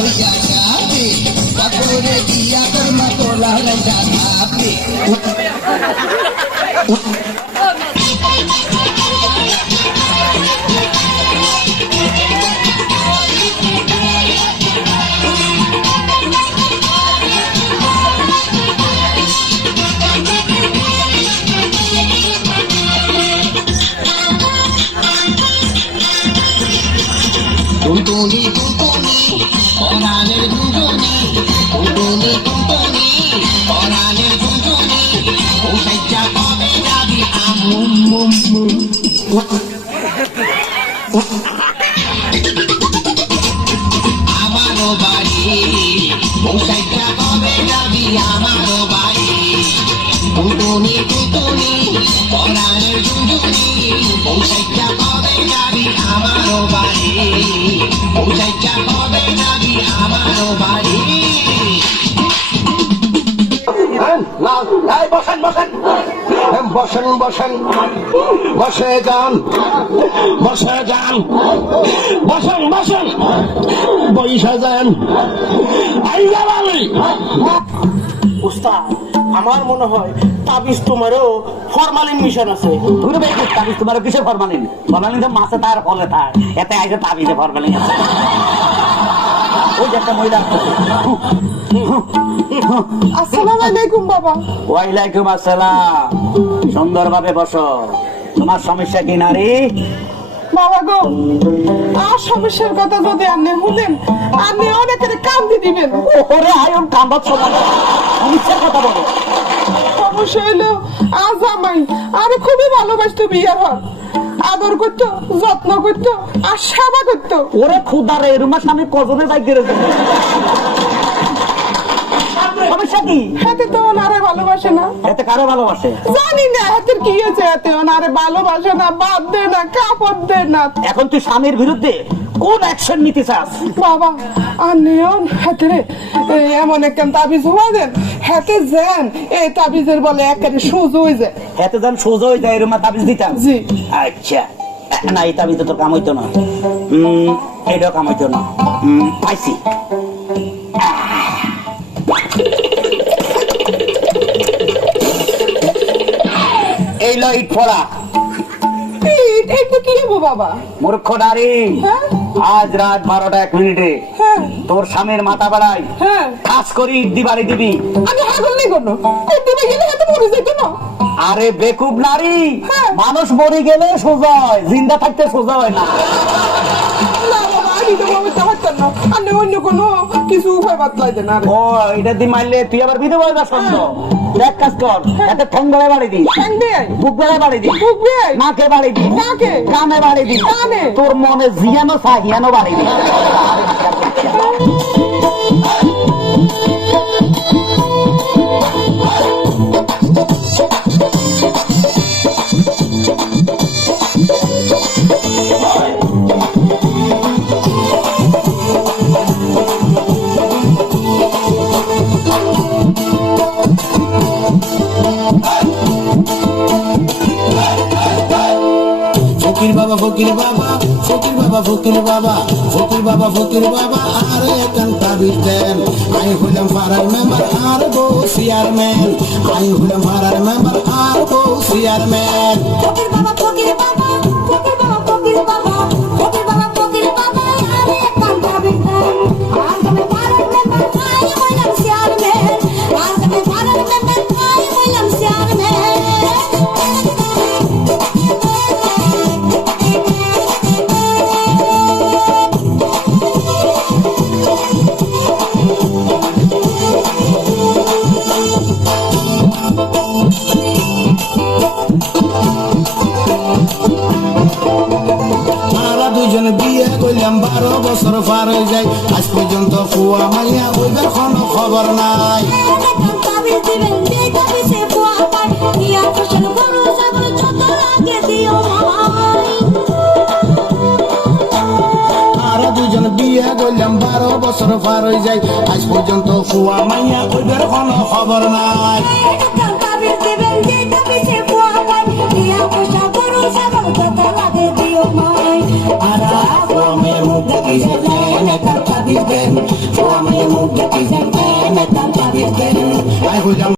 হইয়া যাবে পাথরে দিয়া কর্ম তোলা হইয়া যাবে Tuntuni, tuntuni, পরাণের টুনটুনি টুনটুনি টুনটুনি পরাণের ও সাইজা কবে যাবি আমুম মুম মুম। আমারও বাড়ি ও কবে যাবি আমারও বাড়ি। টুনটুনি টুনটুনি পরাণের টুনটুনি ও ও সাইজা কবে আমারও বসেন বসেন। বসেন বসেন। বসে যান। বসে যান। বসেন বসেন। বইসে যান। উস্তাদ আমার মনে হয় তাবিজ তোমারও ফরমালিন মিশন আছে। করতে তাবিজ তোমার কিসে ফরমালিন? ফরমালিন তো মাছে তার ফলে তার। এতে আইসে তাবিজে ফরমালিন আছে। ওই যে একটা মহিলা আসসালামু আলাইকুম বাবা। ওয়ালাইকুম আসসালাম। সুন্দরভাবে বসো। তোমার সমস্যা কি নারী? বাবা গো আর সমস্যার কথা যদি আপনি শুনেন আপনি অনেকের কান্দি দিবেন। ওরে আয়ন কান্দার সময় সমস্যার কথা বলো। সমস্যা হইল আজ আমাই আরে খুবই ভালোবাসতো বিয়ার হন আদর করতো যত্ন করতো আর সেবা করতো। ওরে খুদারে এরুমা স্বামী কজনে যাই গেড়ে সমস্যা হাতে তো ওনারে ভালোবাসে না। এতে কারও ভালোবাসে? জানি না হাতের কি হয়েছে হাতে ওনারে ভালোবাসে না বাদ দে না কাপড় দে না। এখন তুই স্বামীর বিরুদ্ধে কোন অ্যাকশন নিতে চাস? বাবা আর নিয়ন হাতে। এমন একটা তাবিজ হওয়া দেন হাতে যান। এই তাবিজের বলে একেবারে সোজা হয়ে যায়। এতে যেন সোজা হয়ে যায় এরুমা তাবিজ দিতাম। জি। আচ্ছা। না এই তাবিজ তো কাম হইতো না। এটাও কাম হইতো না। পাইছি। পড়া। বাবা? মূর্খ নারী হ্যাঁ? আজ রাত বারোটা এক মিনিটে। হ্যাঁ। তোর স্বামীর মাথা বাড়াই। হ্যাঁ। খাস করি দিবাড়ি দিবি। আরে বেকুব নারী হ্যাঁ। মানুষ মরে গেলে সোজা হয় জিন্দা থাকতে সোজা হয় না। আমি তো বলতে পারতাম না আমি অন্য কোনো কিছু উপায় বাতলাই দেন ও এটা দিয়ে মারলে তুই আবার বিধবা হয়ে। যাস সন্দেহ দেখ কাজ কর এতে ঠ্যাং বেড়ে বাড়ি দি ঠ্যাং দিয়ে? বুক বাড়ি দি বুক দিয়ে? নাকে বাড়ি দি নাকে? কানে বাড়ি দি কানে? তোর মনে জিয়ানো সাহিয়ানো বাড়ি দি বাবা, ফকির বাবা ফকির বাবা ফকির বাবা ফকির বাবা ফকির বাবা, আরে একখান তাবিজ দেন? আমি হইলাম পাড়ার মেম্বার, আর বউ চেয়ারম্যান। আমি হইলাম পাড়ার মেম্বার, আর বউ চেয়ারম্যান। ফকির বাবা ফকির বাবা। বছর পার হয়ে যায়, আজ পর্যন্ত ফুয়া মাইয়া ওইদের কোনো খবর নাই। আমরা দুজন বিয়ে করলাম, বারো বছর পার হয়ে যায়, আজ পর্যন্ত ফুয়া মাইয়া ওইদের কোনো খবর নাই। কান্তা দিবেন ফুয়া